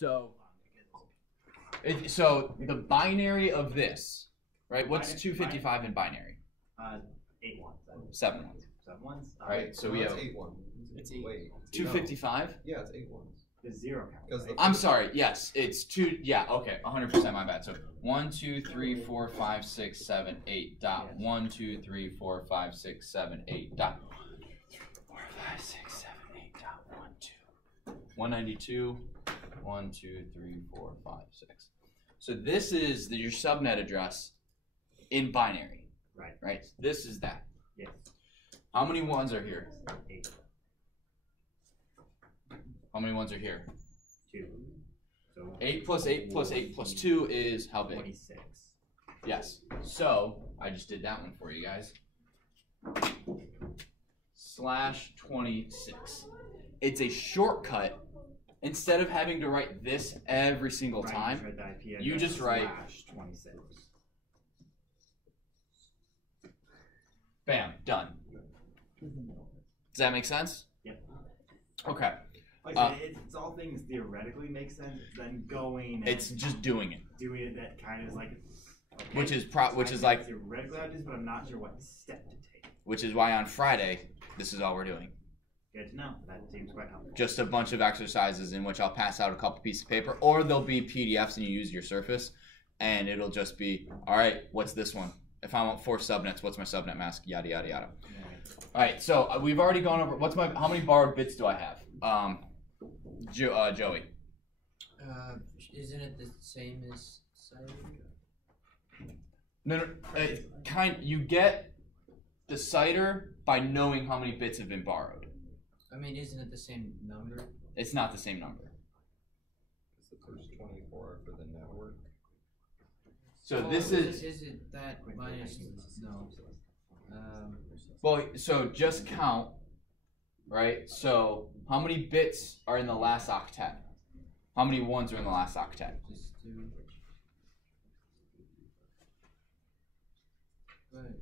So the binary of this, right? What's 255 in binary? 8 ones. 7 ones. 7 ones. Right. So we have 8 ones. It's 8. Wait. 255. Yeah, it's 8 ones. The 0 count. Right? I'm sorry. Yes, it's 2. Yeah. Okay. 100%. My bad. So 1, 2, 3, 4, 5, 6, 7, 8. Dot. 1, 2, 3, 4, 5, 6, 7, 8. Dot. 4, 5, 6, 7, 8. Dot. 1, 2. 192. 1, 2, 3, 4, 5, 6. So this is your subnet address in binary. Right. Right. This is that. Yes. How many ones are here? 8. How many ones are here? 2. So 8 plus 8 plus 8 plus 2 is how big? 26. Yes. So I just did that one for you guys. /26. It's a shortcut. Instead of having to write this every single time, you just write /26. Bam, done. Does that make sense? Yep. Okay. Like I said, it's all things theoretically make sense. Then going. It's just doing it. Doing it that kind of is like. Okay, which is like theoretically how it is, but I'm not sure what step to take. Which is why on Friday, this is all we're doing. Good to know. That seems quite helpful. Just a bunch of exercises in which I'll pass out a couple pieces of paper, or there'll be PDFs and you use your Surface, and it'll just be, all right, what's this one? If I want 4 subnets, what's my subnet mask? Yada yada yada. All right, so we've already gone over. How many borrowed bits do I have? Joey. Isn't it the same as CIDR? No. You get the CIDR by knowing how many bits have been borrowed. I mean, isn't it the same number? It's not the same number. It's the first 24 for the network. So this is. Is it that minus? No. Well, so just count, right? So how many bits are in the last octet? How many ones are in the last octet? Just do. But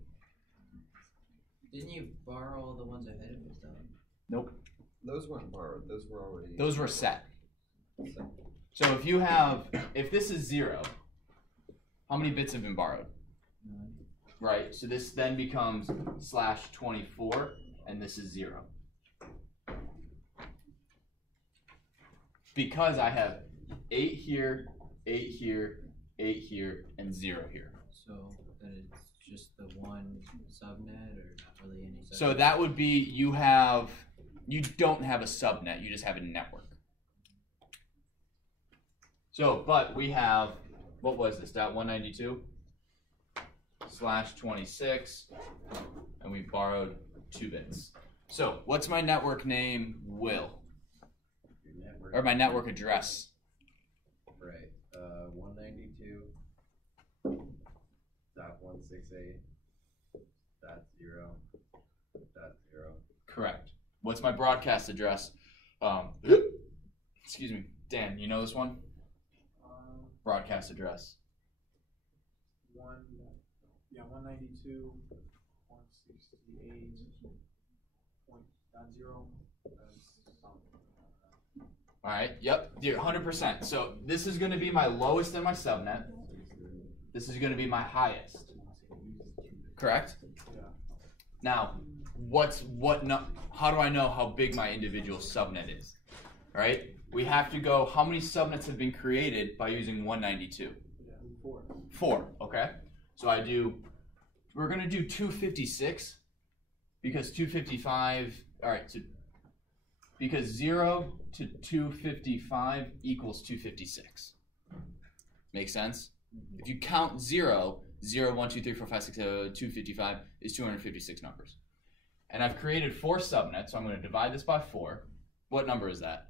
didn't you borrow all the ones ahead of it though? Nope. Those weren't borrowed. Those were already. Those were set. set. So if this is 0, how many bits have been borrowed? 9. Right. So this then becomes /24, and this is 0. Because I have 8 here, 8 here, 8 here, and 0 here. So then it's just the one subnet, or not really any subnet? So that would be you don't have a subnet, you just have a network. So, but we have, what was this, .192 /26, and we borrowed 2 bits. So what's my network name, Will? Or my network address? Right, 192.168.0.0. Correct. What's my broadcast address? Excuse me, Dan, you know this one? Broadcast address. 192.168.0. All right. Yep. 100%. So this is going to be my lowest in my subnet. This is going to be my highest. Correct? Yeah. Now, how do I know how big my individual subnet is? All right. We have to go. How many subnets have been created by using 192? Yeah, 4. 4. Okay. So we're going to do 256 because 255. All right. So because 0 to 255 equals 256. Make sense? If you count 0, 0, 1, 2, 3, 4, 5, 6, 7, 255 is 256 numbers. And I've created 4 subnets, so I'm going to divide this by 4. What number is that?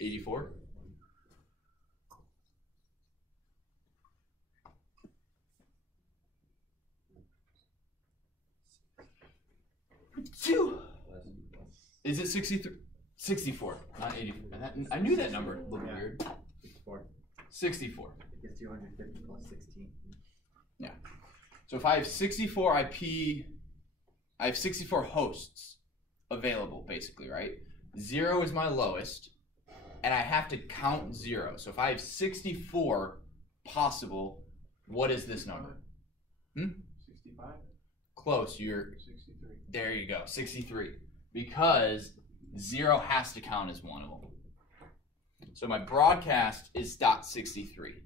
84? Is it 63? 64, not 84. I knew that number looked weird. 64. 64. It's 250 plus 16. Yeah. So if I have 64 IP, I have 64 hosts available, basically, right? 0 is my lowest. and I have to count 0. So if I have 64 possible, what is this number? 65? Close. You're 63. there. You go. 63. Because 0 has to count as one of them. So my broadcast is .63.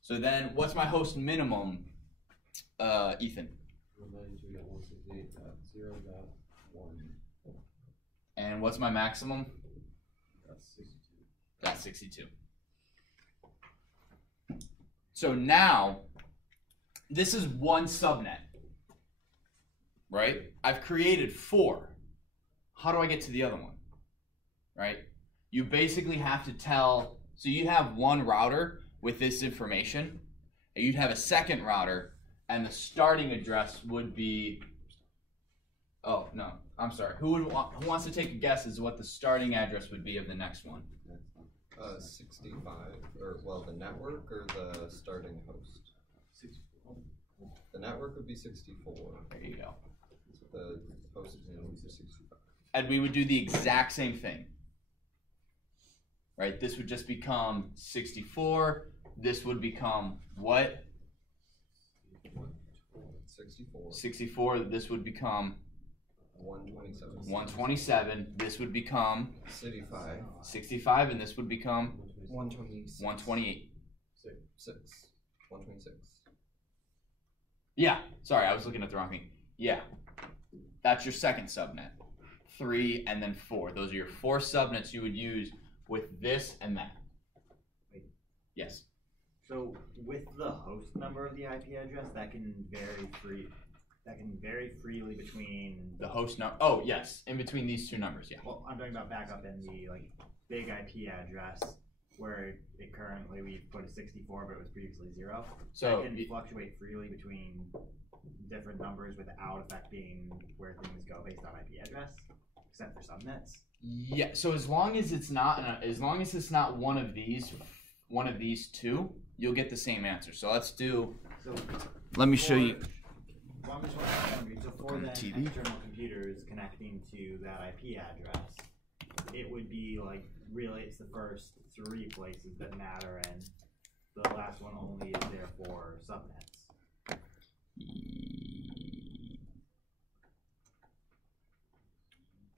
So then, what's my host minimum, Ethan? And what's my maximum? That's 62. So now, this is one subnet, right? I've created 4. How do I get to the other one, right? You basically have to tell, so you have one router with this information, and you'd have a second router, and the starting address would be, oh, no, I'm sorry. Who wants to take a guess as to what the starting address would be of the next one? 65, or well, the network or the starting host? 64. The network would be 64. There you go. The host would be 65. And we would do the exact same thing, right? This would just become 64. This would become what? 64. 64. This would become 127. 127. This would become 65. 65, and this would become 126. 128. 126. Yeah, sorry, I was looking at the wrong thing. Yeah, that's your second subnet. 3 and then 4. Those are your 4 subnets you would use with this and that. Wait. Yes. So with the host number of the IP address, that can vary freely between. The host number. Oh, yes, in between these 2 numbers. Yeah. Well, I'm talking about backup and the big IP address where it currently we put a 64, but it was previously 0. So it can fluctuate freely between different numbers without affecting where things go based on IP address, except for subnets. yeah. So as long as it's not one of these 2, you'll get the same answer. So let's do. So Let me show you. Well, I'm just wondering, so for the external computers connecting to that IP address, it would be really it's the first 3 places that matter, and the last one only is there for subnets.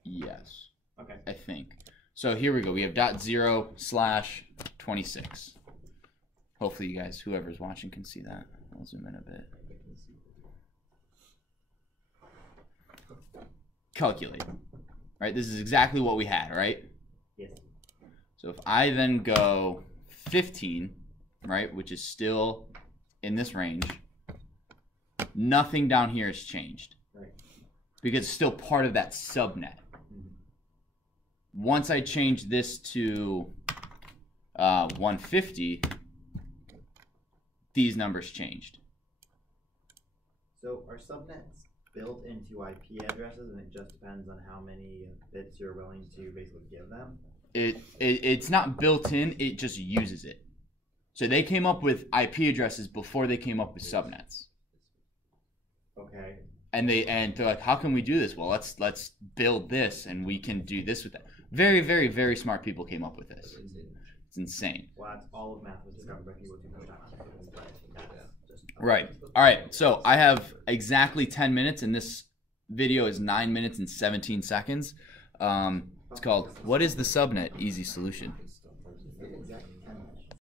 Yes. Okay. I think. So here we go. We have .0/26. Hopefully you guys, whoever's watching, can see that. I'll zoom in a bit. Calculate. Right? This is exactly what we had, right? Yes. So if I then go 15, right, which is still in this range, nothing down here has changed. Right. Because it's still part of that subnet. Once I change this to 150, these numbers changed. So are subnets built into IP addresses, and it just depends on how many bits you're willing to basically give them? It's not built in, it just uses it. So they came up with IP addresses before they came up with subnets. Okay. And they're like, how can we do this? Well, let's build this, and we can do this with that. Very, very, very smart people came up with this. It's insane. Well, that's all of math was discovered by people who took no time on it. Right. All right. So I have exactly 10 minutes, and this video is 9 minutes and 17 seconds. It's called "What is the Subnet? Easy Solution."